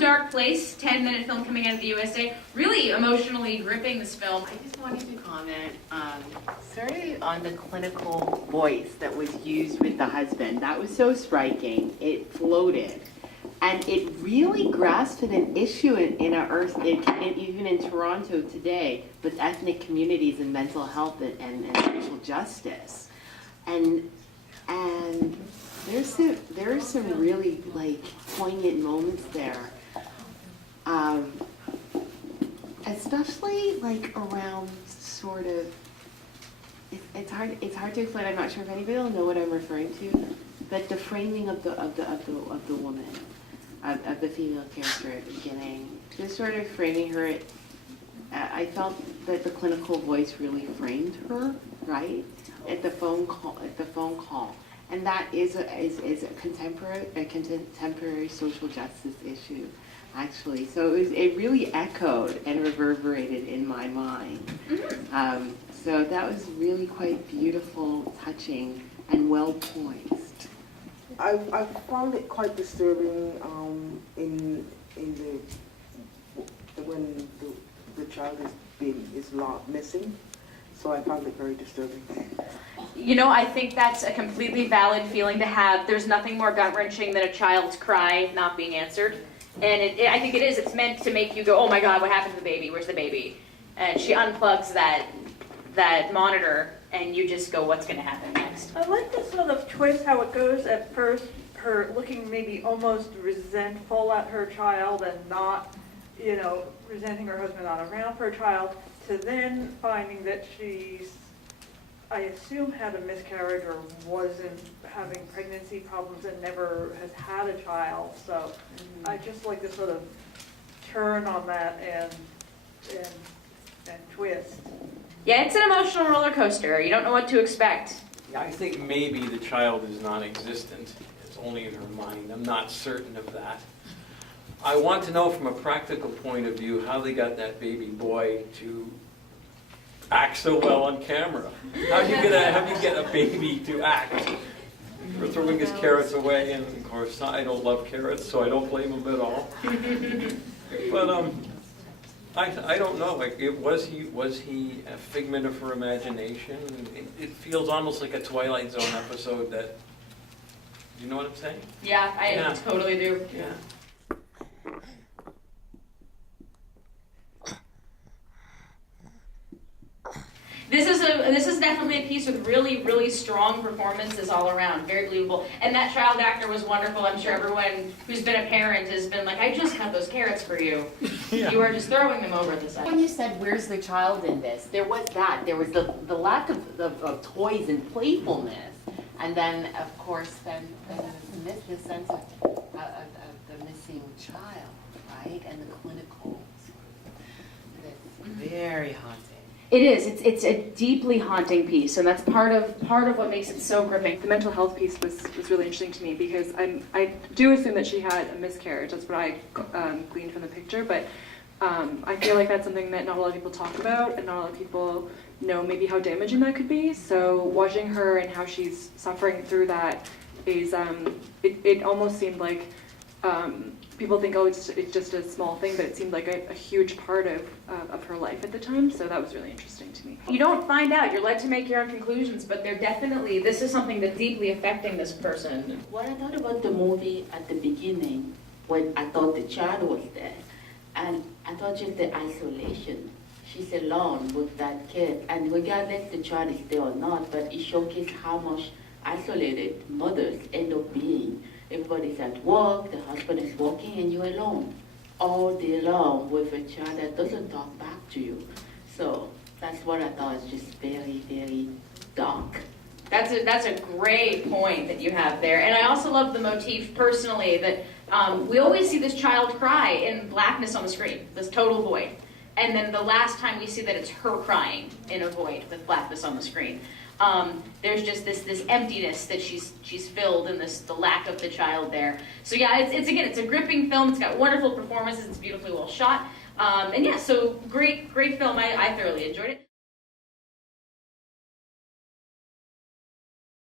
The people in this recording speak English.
Dark Place, 10-minute film coming out of the USA. Really emotionally gripping, this film. I just wanted to comment, sorry, on the clinical voice that was used with the husband. That was so striking. It floated. And it really grasped an issue in our earth, even in Toronto today, with ethnic communities and mental health and social justice. And there are some really like poignant moments there, especially like around sort of. It's hard to explain. I'm not sure if anybody will know what I'm referring to, but the framing of the woman. Of the female character at the beginning, just sort of framing her. I felt that the clinical voice really framed her, right, at the phone call, and that is a contemporary social justice issue, actually. So it really echoed and reverberated in my mind. Mm-hmm. So that was really quite beautiful, touching, and well poised. I found it quite disturbing in when the child is missing. So I found it very disturbing. You know, I think that's a completely valid feeling to have. There's nothing more gut-wrenching than a child's cry not being answered. And I think it is. It's meant to make you go, oh my God, what happened to the baby? Where's the baby? And she unplugs that monitor, and you just go, what's going to happen next? I like this sort of twist, how it goes at first, her looking maybe almost resentful at her child and not, you know, resenting her husband not around for her child, to then finding that she's, I assume, had a miscarriage or wasn't having pregnancy problems and never has had a child. So I just like this sort of turn on that and twist. Yeah, it's an emotional roller coaster. You don't know what to expect. Yeah, I think maybe the child is non-existent. It's only in her mind. I'm not certain of that. I want to know from a practical point of view how they got that baby boy to act so well on camera. How do you get a baby to act? We're throwing his carrots away, and of course I don't love carrots, so I don't blame him at all. But I don't know. Like, was he a figment of her imagination? It feels almost like a Twilight Zone episode. That, you know what I'm saying? Yeah, I totally do. Yeah. This is definitely a piece with really, really strong performances all around. Very believable. And that child actor was wonderful. I'm sure everyone who's been a parent has been like, I just got those carrots for you. Yeah. You are just throwing them over the side. When you said, where's the child in this? There was that. There was the lack of toys and playfulness. And then, of course, then the sense of the missing child, right? And the clinical. It's very haunting. It is. It's a deeply haunting piece, and that's part of what makes it so gripping. The mental health piece was really interesting to me because I do assume that she had a miscarriage. That's what I gleaned from the picture, but I feel like that's something that not a lot of people talk about, and not a lot of people know maybe how damaging that could be. So watching her and how she's suffering through that is, it almost seemed like people think, oh, it's just a small thing, but it seemed like a huge part of her life at the time, so that was really interesting to me. You don't find out. You're led to make your own conclusions, but this is something that's deeply affecting this person. What I thought about the movie at the beginning, when I thought the child was there, and I thought just the isolation. She's alone with that kid, and regardless the child is there or not, but it showcased how much isolated mothers end up being. Everybody's at work, the husband is working, and you're alone all day long with a child that doesn't talk back to you. So that's what I thought is just very, very dark. That's a great point that you have there. And I also love the motif personally that we always see this child cry in blackness on the screen, this total void. And then the last time we see that it's her crying in a void with blackness on the screen. There's just this emptiness that she's filled, and the lack of the child there. So yeah, it's a gripping film. It's got wonderful performances. It's beautifully well shot. And yeah, so great film. I thoroughly enjoyed it.